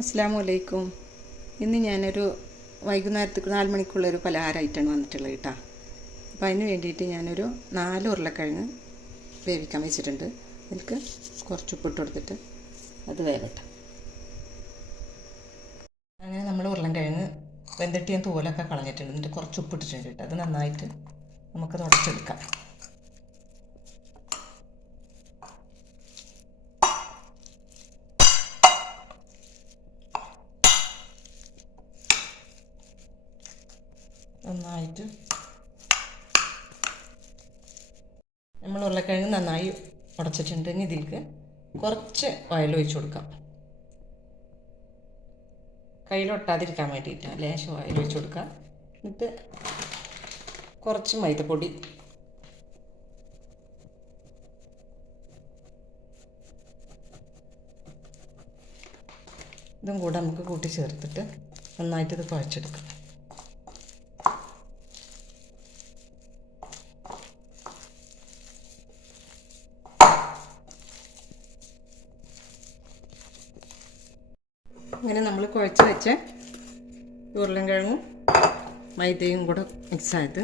അസ്സലാമു അലൈക്കും. ഇന്ന് ഞാനൊരു വൈകുന്നേരത്തേക്ക് 4 മണിക്കുള്ളൊരു പലഹാരമായിട്ടാണ് വന്നിട്ടുള്ളത് കേട്ടോ. അപ്പോൾ അതിന് വേണ്ടിയിട്ട് ഞാനൊരു 4 ഉരുളക്കിഴങ്ങ് വേവിക്കാൻ വെച്ചിട്ടുണ്ട്. അതിലേക്ക് കുറച്ച് ഉപ്പിട്ട് കൊടുത്തിട്ട് അത് വേകട്ടെ. അങ്ങനെ നമ്മൾ ഉരുളക്കിഴങ്ങ് വെന്തിട്ട് ഞാൻ തോലൊക്കെ കളഞ്ഞിട്ടുണ്ട്. എന്നിട്ട് കുറച്ച് ഉപ്പിട്ടിട്ടുണ്ട് കേട്ടോ. അത് നന്നായിട്ട് നമുക്ക് തുടച്ചെടുക്കാം. നന്നായിട്ട് നമ്മൾ ഉരുളക്കിഴങ്ങ് നന്നായി ഉടച്ചിട്ടുണ്ടെങ്കിൽ ഇതിലേക്ക് കുറച്ച് ഓയിൽ ഒഴിച്ച് കൊടുക്കാം. കയ്യിലൊട്ടാതിരിക്കാൻ വേണ്ടിയിട്ട് ലേശം ഓയിൽ ഒഴിച്ച് കൊടുക്കാം. എന്നിട്ട് കുറച്ച് മൈദപ്പൊടി, ഇതും കൂടെ നമുക്ക് കൂട്ടി ചേർത്തിട്ട് നന്നായിട്ട് ഇത് കുഴച്ചെടുക്കാം. അങ്ങനെ നമ്മൾ കുഴച്ച് വെച്ച ഉരുളക്കിഴങ്ങും മൈദയും കൂടെ മിക്സായത്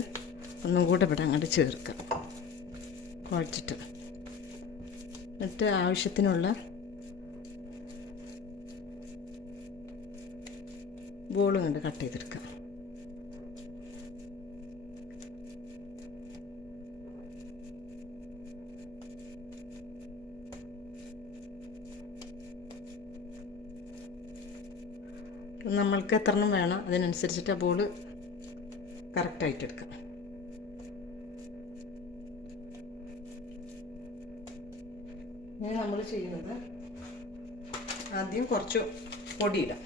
ഒന്നും കൂടെ ഇവിടെ അങ്ങോട്ട് ചേർക്കുക. കുഴച്ചിട്ട് എന്നിട്ട് ആവശ്യത്തിനുള്ള ബോളും കൊണ്ട് കട്ട് ചെയ്തെടുക്കുക. നമ്മൾക്ക് എത്ര എണ്ണം വേണം അതിനനുസരിച്ചിട്ട് ആ ബോൾ കറക്റ്റായിട്ട് എടുക്കാം. ഇനി നമ്മൾ ചെയ്യുന്നത് ആദ്യം കുറച്ച് പൊടിയിടാം.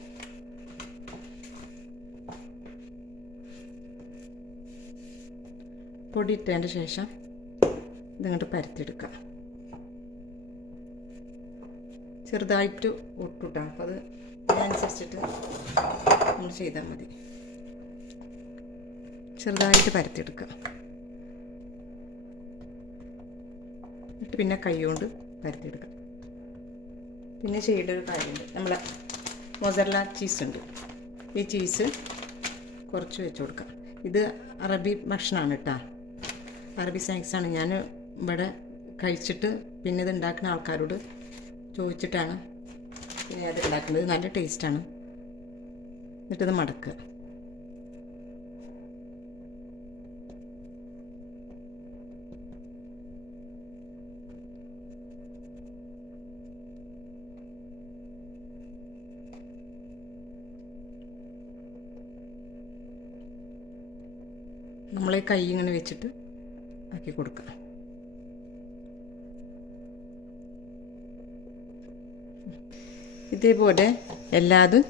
പൊടി ഇട്ടതിൻ്റെ ശേഷം ഇതിങ്ങോട്ട് പരത്തിയെടുക്കാം. ചെറുതായിട്ട് ഒട്ടിട്ടാം. അപ്പോൾ അത് അതിനനുസരിച്ചിട്ട് നമ്മൾ ചെയ്താൽ മതി. ചെറുതായിട്ട് പരത്തിയെടുക്കുക. എന്നിട്ട് പിന്നെ കൈ കൊണ്ട് പരത്തിയെടുക്കുക. പിന്നെ ചെയ്യേണ്ട ഒരു കാര്യമുണ്ട്. നമ്മളെ മൊസറല്ല ചീസ് ഉണ്ട്. ഈ ചീസ് കുറച്ച് വെച്ച് കൊടുക്കാം. ഇത് അറബി ഭക്ഷണമാണ് കേട്ടോ. അറബി സ്നാക്സാണ്. ഞാൻ ഇവിടെ കഴിച്ചിട്ട് പിന്നെ ഇത് ഉണ്ടാക്കുന്ന ആൾക്കാരോട് ചോദിച്ചിട്ടാണ് പിന്നെ അത് ഉണ്ടാക്കുന്നത്. നല്ല ടേസ്റ്റാണ്. എന്നിട്ടിത് മടക്കുക. നമ്മളെ കൈ ഇങ്ങനെ വെച്ചിട്ട് ആക്കി കൊടുക്കുക. ഇതേപോലെ എല്ലാതും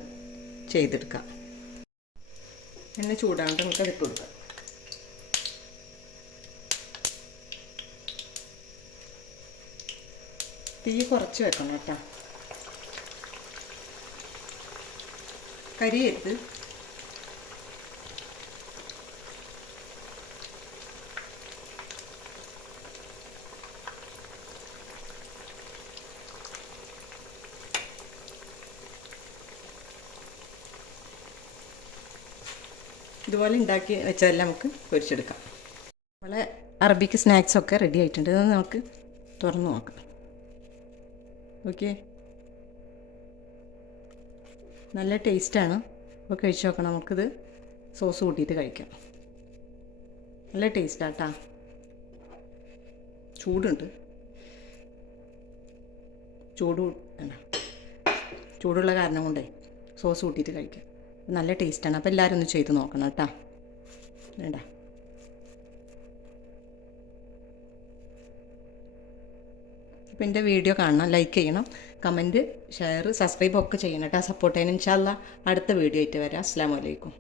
ചെയ്തെടുക്കാം. എണ്ണ ചൂടാണ്ട് നമുക്ക് അതിട്ട് കൊടുക്കാം. തീ കുറച്ച് വെക്കണം കേട്ടോ. കരിയരുത്. ഇതുപോലെ ഉണ്ടാക്കി വെച്ചതെല്ലാം നമുക്ക് പൊരിച്ചെടുക്കാം. നമ്മളെ അറബിക്ക് സ്നാക്സൊക്കെ റെഡി ആയിട്ടുണ്ട്. ഇത് നമുക്ക് തുറന്ന് നോക്കാം. ഓക്കെ, നല്ല ടേസ്റ്റാണ്. അപ്പോൾ കഴിച്ച് നോക്കണം. നമുക്കിത് സോസ് കൂട്ടിയിട്ട് കഴിക്കാം. നല്ല ടേസ്റ്റാട്ടാ. ചൂടുണ്ട്. ചൂടുള്ള കാരണം കൊണ്ടേ സോസ് കൂട്ടിയിട്ട് കഴിക്കാം. നല്ല ടേസ്റ്റാണ്. അപ്പോൾ എല്ലാവരും ഒന്ന് ചെയ്ത് നോക്കണം കേട്ടോ. വേണ്ട, അപ്പോൾ എൻ്റെ വീഡിയോ കാണണം, ലൈക്ക് ചെയ്യണം, കമൻറ്റ്, ഷെയർ, സബ്സ്ക്രൈബ് ഒക്കെ ചെയ്യണം കേട്ടോ. സപ്പോർട്ട് ചെയ്യാൻ. ഇൻഷാ അല്ലാഹ് അടുത്ത വീഡിയോ ആയിട്ട് വരാം. അസ്സലാമു അലൈക്കും.